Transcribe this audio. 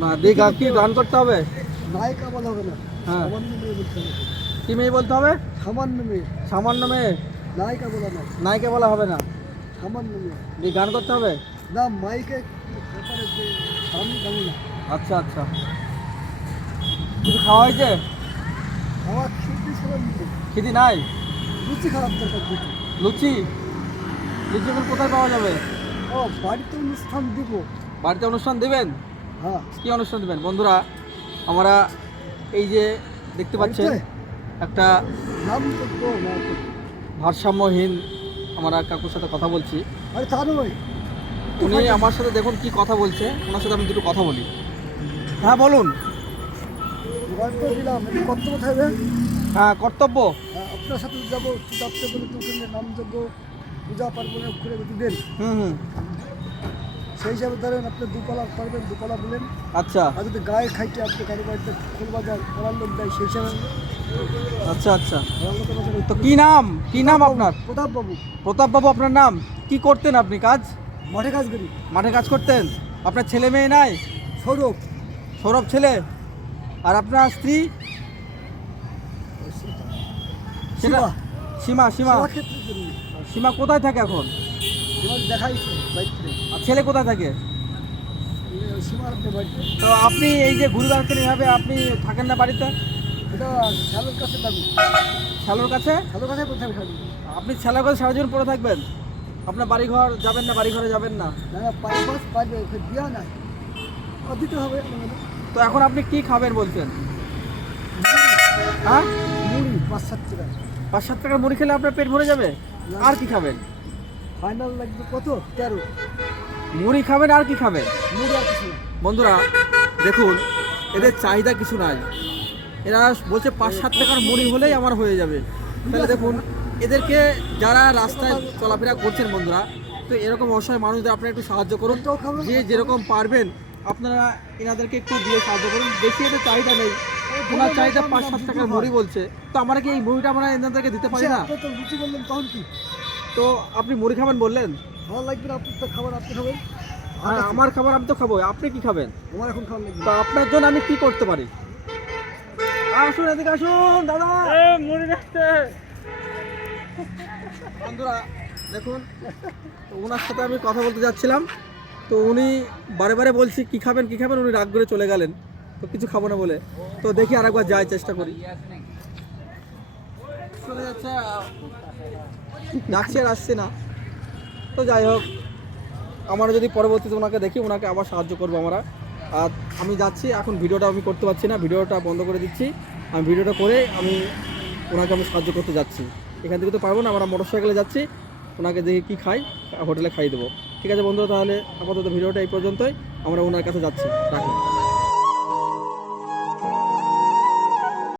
না দেখ কি গান করতে হবে? নায়িকা বলা হবে না, হ্যাঁ সামান্য মেয়ে বলতে হবে। কি মেয়ে বলতে হবে? সামান্য মেয়ে, সামান্য মেয়ে, নায়িকা বলা না, নায়িকা বলা হবে না, সামান্য মেয়ে। দিয়ে গান করতে হবে? না মাইকে ব্যাপারে যে আমি জানি না। আচ্ছা আচ্ছা, কিছু খাওয়া হয়েছে? আমার খেতে ছিলাম খিদি নাই? রুচি খারাপ দরকার দিতে। লুচি, লুচি এখন কোথায় পাওয়া যাবে? ও বাড়িতে অনুষ্ঠান দিব। বাড়িতে অনুষ্ঠান দেবেন? হ্যাঁ কি অনুষ্ঠান দেবেন? বন্ধুরা আমরা এই যে দেখতে পাচ্ছেন বাড়িতে? একটা নাম তো না তো। ভারসাম্যহীন আমরা কাকুর সাথে কথা বলছি। আরে তা নয়, উনি আমার সাথে দেখুন কি কথা বলছে, ওনার সাথে আমি দুটো কথা বলি। হ্যাঁ বলুন। গল্প দিলাম একটু কর্তব্য থাকবে। হ্যাঁ কর্তব্য। আপনার সাথে যাবো যাত্রা বলে তো ওখানে নামযজ্ঞ পূজা পার্বণে করে যদি দেন, হুম, সেই হিসাবে ধরেন আপনি দুপালা পারবেন, দুপালা বলেন। আচ্ছা আর যদি গায়ে খাইতে আপনি কারো বাড়িতে ফুলবাজার করার লোক দেয়, সেই হিসাবে আচ্ছা আচ্ছা। করার লোকের বাজারে তো কি নাম, কি নাম আপনার? প্রতাপ বাবু। প্রতাপ বাবু আপনার নাম? কি করতেন আপনি কাজ? মাঠে কাজ করি। মাঠে কাজ করতেন? আপনার ছেলে মেয়ে নাই? সৌরভ। সৌরভ ছেলে। আর আপনার স্ত্রী? সেটা সীমা। সীমা। সীমা, সীমা ক্ষেত্রে করি। সীমা কোথায় থাকে এখন? সীমা দেখাইছে বাড়িতে। আর ছেলে কোথায় থাকে? সীমা আপনি বাড়িতে। তো আপনি এই যে ঘুরে বেড়াচ্ছেন এইভাবে, আপনি থাকেন না বাড়িতে? এটা শ্যালোর কাছে দাবি। শ্যালোর কাছে? শ্যালোর কাছে কোথায় খাবি? আপনি শ্যালোর কাছে সারা জীবন পড়ে থাকবেন? আপনার বাড়ি ঘর যাবেন না? বাড়ি ঘরে যাবেন না? না না পাঁচ মাস পাইবে, ওকে দেওয়া নাই, আর দিতে হবে আমাদের। তো এখন আপনি কি খাবেন বলছেন? হ্যাঁ মুড়ি 5-7 টাকা। 5-7 টাকার মুড়ি খেলে আপনার পেট ভরে যাবে? আর কি খাবেন? ফাইনাল লাগবে কত? 13। মুড়ি খাবেন আর কি খাবেন? মুড়ি আর কিছু না। বন্ধুরা দেখুন, এদের চাহিদা কিছু নাই। এরা বলছে 5-7 টাকার মুড়ি হলেই আমার হয়ে যাবে। তাহলে দেখুন এদেরকে যারা রাস্তায় চলাফেরা করছেন বন্ধুরা, তো এরকম অসহায় মানুষদের আপনারা একটু সাহায্য করুন। তো খাবেন? যে যেরকম পারবেন আপনারা এনাদেরকে একটু দিয়ে সাহায্য করুন। বেশি এদের চাহিদা নেই, ওনার চাহিদা 5-7 টাকার মুড়ি বলছে। তো আমরা কি এই মুড়িটা আমরা এনাদেরকে দিতে পারি না? আপনি তো রুচি বললেন তখন কি? তো আপনি মুড়ি খাবেন বললেন, ভালো লাগবে না, আপনি তো খাবার আপনি খাবেন। আর আমার খাবার আমি তো খাবো, আপনি কি খাবেন? আমার এখন খাবার লাগবে। তো আপনার জন্য আমি কি করতে পারি? আসুন এদিকে আসুন দাদা, মুড়ি দেখতে। বন্ধুরা দেখুন, তো ওনার সাথে আমি কথা বলতে যাচ্ছিলাম, তো উনি বারে বারে বলছি কি খাবেন কি খাবেন, উনি রাগ করে চলে গেলেন। তো কিছু খাবো না বলে। তো দেখি আরেকবার যাই, চেষ্টা করি। চলে যাচ্ছে, ডাকছে আর আসছে না। তো যাই হোক, আমরা যদি পরবর্তীতে ওনাকে দেখি, ওনাকে আবার সাহায্য করবো আমরা। আর আমি যাচ্ছি এখন, ভিডিওটা আমি করতে পারছি না, ভিডিওটা বন্ধ করে দিচ্ছি। আমি ভিডিওটা করে ওনাকে আমি সাহায্য করতে যাচ্ছি। এখান থেকে তো পারবো না, আমরা মোটরসাইকেলে যাচ্ছি, ওনাকে দেখে কি খাই হোটেলে খাইয়ে দেবো। ঠিক আছে বন্ধুরা, তাহলে আপাতত ভিডিওটা এই পর্যন্তই। আমরা ওনার কাছে যাচ্ছি, রাখুন।